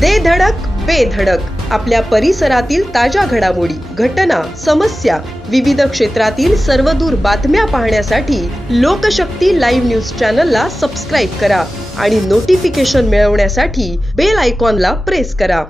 दे धडक बेधडक आपल्या परिसरातील ताज्या घडामोडी, घटना, समस्या, विविध क्षेत्रातील सर्वदूर बातम्या पाहण्यासाठी लोकशक्ती लाईव्ह न्यूज चॅनलला सबस्क्राईब करा आणि नोटिफिकेशन मिळवण्यासाठी बेल आयकॉनला प्रेस करा।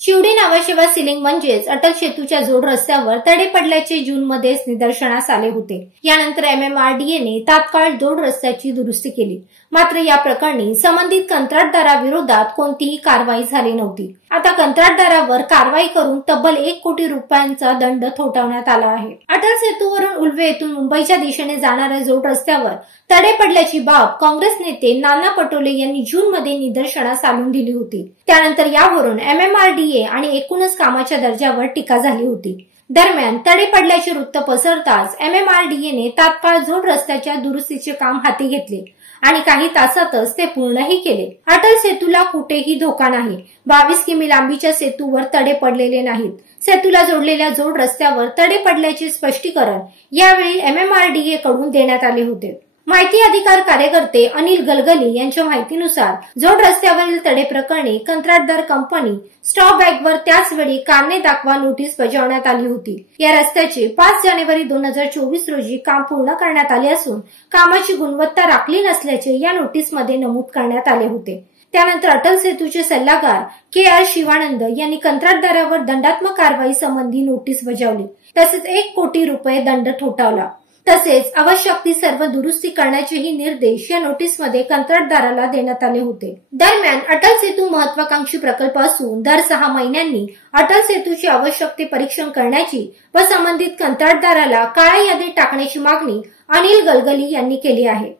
शिवडी नावाशिवाय सिलिंग म्हणजेच अटल सेतूच्या जोड रस्त्यावर तडे पडल्याचे जून मध्येच निदर्शनास आले होते। यानंतर MMRDA ने तात्काळ जोड रस्त्याची दुरुस्ती केली। मात्र या प्रकरणी संबंधित कंत्राटदाराविरोधात कोणतीही कारवाई झाली नव्हती। आता कंत्राटदारावर कारवाई करून तब्बल 1 कोटी रुपयांचा दंड ठोठावण्यात आला आहे। अटल सेतूवरून उल्वे येथून मुंबईच्या दिशेने जाणाऱ्या जोड रस्त्यावर तडे पडल्याची बाब काँग्रेस नेते नाना पटोले यांनी जून मध्ये निदर्शनास आणून दिली होती। त्यानंतर यावरून MMRDA आणि एकूणच कामाच्या दर्जावर टीका झाली होती। दरम्यान तडे पडल्याचे वृत्त पसरताच MMRDA ने तात्काळ जोड रस्त्याच्या दुरुस्तीचे काम हाती घेतले आणि काही तासातच ते पूर्णही केले। अटल सेतूला कुठेही धोका नाही। 22 किमी लांबीच्या सेतूवर तडे पडलेले नाहीत। सेतूला जोडलेल्या जोड रस्त्यावर तडे पडल्याचे स्पष्टीकरण यावेळी MMRDA कडून देण्यात आले होते। माहिती अधिकार कार्यकर्ते अनिल गलगली यांच्या माहितीनुसार जोड रस्त्यावरील तडे प्रकरणी कंत्राटदार कंपनी स्टॉप बॅगवर त्याच वेळी कारणे दाखवा नोटीस बजावण्यात आली होती। या रस्त्याचे 5 जानेवारी 2024 रोजी काम पूर्ण करण्यात आले असून कामाची गुणवत्ता राखली नसल्याचे या नोटीसमध्ये नमूद करण्यात आले होते। त्यानंतर अटल सेतूचे सल्लागार KR शिवानंद यांनी कंत्राटदारावर दंडात्मक कारवाई संबंधी नोटीस बजावली, तसेच 1 कोटी रुपये दंड ठोठावला। तसेच आवश्यक ती सर्व दुरुस्ती करण्याचेही निर्देश या नोटीसमध्ये कंत्राटदाराला देण्यात आले होते। दरम्यान अटल सेतू महत्वाकांक्षी प्रकल्प असून दर 6 महिन्यांनी अटल सेतूचे आवश्यक ते परीक्षण करण्याची व संबंधित कंत्राटदाराला काळ्या यादीत टाकण्याची मागणी अनिल गलगली यांनी केली आहे।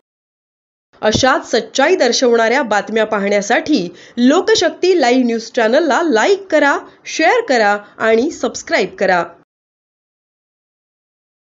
अशाच सच्चाई दर्शवणाऱ्या बातम्या पाहण्यासाठी लोकशक्ती लाईव्ह न्यूज चॅनलला लाईक करा, शेअर करा आणि सबस्क्राईब करा।